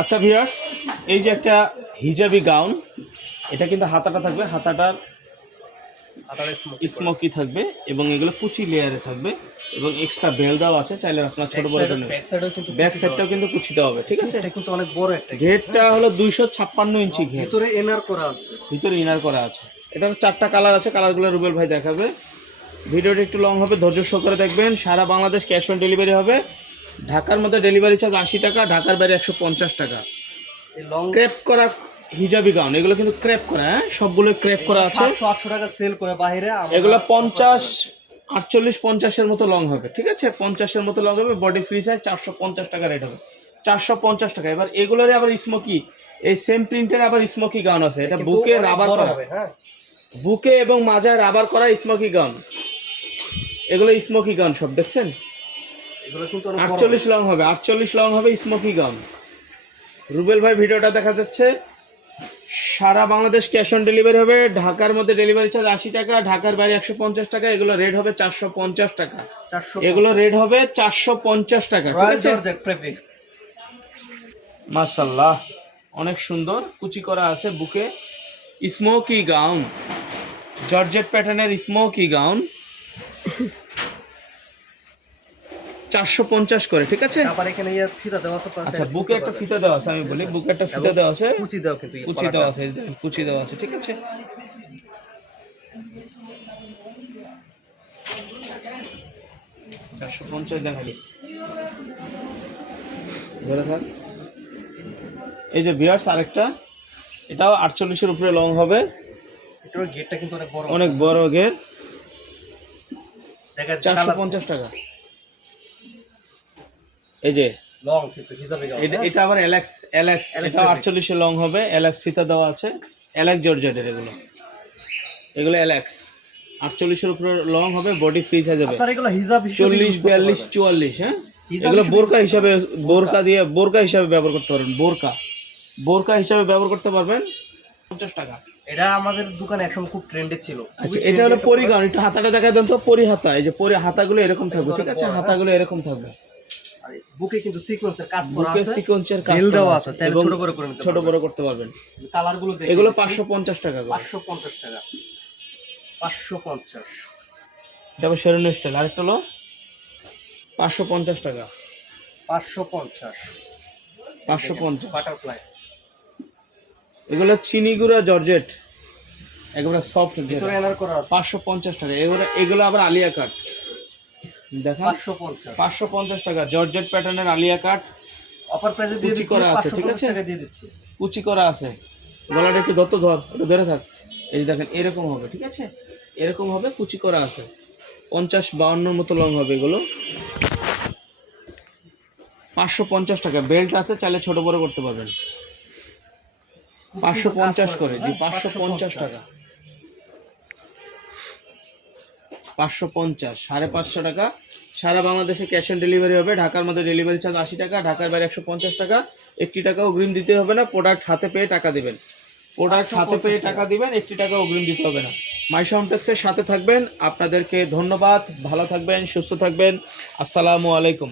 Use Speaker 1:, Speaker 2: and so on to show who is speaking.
Speaker 1: আচ্ছা ভিউয়ার্স এই যে একটা হিজাবি গাউন এটা কিন্তু হাতাটা থাকবে হাতাটার স্মোকি থাকবে। এবং এগুলো কুচি লেয়ারে থাকবে এবং এক্সট্রা বেল দেওয়া আছে চাইলে আপনার ছোট বড়
Speaker 2: ব্যাক সাইডেও কিন্তু
Speaker 1: ব্যাক সাইডটাও কিন্তু কুচি দেওয়া হবে ঠিক আছে?
Speaker 2: এটা কিন্তু অনেক বড় একটা
Speaker 1: ঘেরটা হলো দুইশো ছাপ্পান্ন ইঞ্চি ঘের
Speaker 2: ভিতরে এনার করা আছে।
Speaker 1: ভিতরে ইনার করা আছে। এটার চারটা কালার আছে কালারগুলো রুবেল ভাই দেখাবে। ভিডিওটা একটু লং হবে ধৈর্য সহকারে দেখবেন। সারা বাংলাদেশ ক্যাশ অন ডেলিভারি হবে। ঢাকার মধ্যে ডেলিভারি চার্জ আশি টাকা ঢাকার বাইরে একশো পঞ্চাশ টাকা। ক্রেপ করা হিজাবি গাউন এগুলো কিন্তু ক্রেপ করা হ্যাঁ? সবগুলো ক্রেপ করা আছে।
Speaker 2: আটশো টাকা সেল করে বাইরে
Speaker 1: এগুলো পঞ্চাশ আটচল্লিশ পঞ্চাশের মতো লং হবে ঠিক আছে? পঞ্চাশের মতো লং হবে বডি ফ্রি সাইজ চারশো পঞ্চাশ টাকা রেট হবে। চারশো পঞ্চাশ টাকা। এবার এগুলোর আবার স্মোকি এই সেম প্রিন্টের আবার স্মোকি গাউন আছে। এটা বুকে রাবার করা।
Speaker 2: হবে হ্যাঁ?
Speaker 1: বুকে এবং মাজায় রাবার করা স্মোকি গাউন এগুলো স্মোকি গাউন সব দেখছেন? আটচল্লিশ লং হবে আটচল্লিশ লং হবে স্মোকি গাউন রুবেল ভাই ভিডিওটা দেখা যাচ্ছে। সারা বাংলাদেশ ক্যাশ অন ডেলিভারি হবে ঢাকার মধ্যে ডেলিভারি চার্জ আশি টাকা ঢাকার বাইরে একশো পঞ্চাশ টাকা এগুলো রেট হবে চারশো পঞ্চাশ টাকা। এগুলো রেট হবে চারশো পঞ্চাশ টাকা মার্শাল্লাহ অনেক সুন্দর কুচি করা আছে বুকে। স্মোকি গাউন জর্জেট প্যাটার্নের স্মোকি গাউন চারশো পঞ্চাশ করে ঠিক আছে?
Speaker 2: তারপর এখানে ইয়ে ফিতা দেওয়া আছে
Speaker 1: আচ্ছা বুকে একটা ফিতা দেওয়া আছে আমি বলি বুকে একটা ফিতা দেওয়া আছে।
Speaker 2: কুচি দাও কিন্তু ইয়ে
Speaker 1: কুচি দেওয়া আছে কুচি দেওয়া আছে ঠিক আছে? চারশো পঞ্চাশ দেখালি। ধরে থাক। এই যে বিয়ার্স আরেকটা এটাও আটচল্লিশের উপরে লং হবে।
Speaker 2: গেটটা কিন্তু অনেক বড়
Speaker 1: অনেক বড়
Speaker 2: যাচ্ছে
Speaker 1: চারশো পঞ্চাশ টাকা। এই যে
Speaker 2: লং কিন্তু হিসাবে
Speaker 1: এটা এটা আবার এটা লং হবে। ফিতা দেওয়া আছে। জর্জেটের এগুলো। এগুলো উপরে লং হবে বডি ফ্রি সাইজ হবে
Speaker 2: আপনার এগুলো হিসাব হিসেবে
Speaker 1: চল্লিশ বিয়াল্লিশ চুয়াল্লিশ হ্যাঁ? এগুলো বোরকা হিসাবে বোরকা দিয়ে বোরকা হিসাবে ব্যবহার করতে পারবেন। বোরকা। বোরকা হিসাবে ব্যবহার করতে পারবেন। পঞ্চাশ টাকা।
Speaker 2: এটা আমাদের দোকানে একসময় খুব ট্রেন্ডে ছিল।
Speaker 1: আচ্ছা এটা হলো পরিগান একটু হাতাটা দেখা দেন তো পরি হাতা এই যে পরি হাতাগুলো এরকম থাকবে ঠিক আছে? হাতাগুলো এরকম থাকবে।
Speaker 2: বুকে কিন্তু সিকোয়েন্সের কাজ করা আছে।
Speaker 1: সিকোয়েন্সের কাজ
Speaker 2: দেওয়া
Speaker 1: আছে
Speaker 2: চাইলে ছোট করে করে নিতে
Speaker 1: ছোট বড় করতে পারবেন।
Speaker 2: কালারগুলো দেখুন
Speaker 1: এগুলো পাঁচশো পঞ্চাশ টাকা করে।
Speaker 2: পাঁচশো পঞ্চাশ টাকা। পাঁচশো পঞ্চাশ।
Speaker 1: এটা আবার স্টাইল আরেকটা হলো পাঁচশো পঞ্চাশ টাকা।
Speaker 2: পাঁচশো পঞ্চাশ।
Speaker 1: পাঁচশো পঞ্চাশ।
Speaker 2: বাটারফ্লাই
Speaker 1: এগুলো চিনি গুঁড়া জর্জেট। একেবারে সফট
Speaker 2: ভিতরে এনার করা আছে।
Speaker 1: পাঁচশো পঞ্চাশ টাকা। এগুলো এগুলো আবার আলিয়া কাট দেখা
Speaker 2: পাঁচশো পঞ্চাশ।
Speaker 1: টাকা। জর্জেট প্যাটার্নের আলিয়া কাট
Speaker 2: অফার প্রাইসে দিয়ে
Speaker 1: কুচি করা আছে, ঠিক আছে?
Speaker 2: দিয়ে দিচ্ছি।
Speaker 1: কুচি করা আছে। গলাটা একটু দত্ত ধর একটু ধরে থাক। এই যে দেখেন এরকম হবে ঠিক আছে? এরকম হবে কুচি করা আছে। পঞ্চাশ বাউন্নর মতো লং হবে এগুলো। পাঁচশো পঞ্চাশ টাকা। বেল্ট আছে চাইলে ছোট বড় করতে পারবেন। পাঁচশো পঞ্চাশ করে জি পাঁচশো পঞ্চাশ টাকা। পাঁচশো পঞ্চাশ সাড়ে পাঁচশো টাকা। সারা বাংলাদেশে ক্যাশ অন ডেলিভারি হবে। ঢাকার মধ্যে ডেলিভারি চার্জ আশি টাকা ঢাকার বাইরে একশো পঞ্চাশ টাকা। একটি টাকা অগ্রিম দিতে হবে না প্রোডাক্ট হাতে পেয়ে টাকা দিবেন। প্রোডাক্ট হাতে পেয়ে টাকা দিবেন একটি টাকা অগ্রিম দিতে হবে না। মাই সাউন্টেক্সের সাথে থাকবেন। আপনাদেরকে ধন্যবাদ। ভালো থাকবেন সুস্থ থাকবেন। আসসালামু আলাইকুম।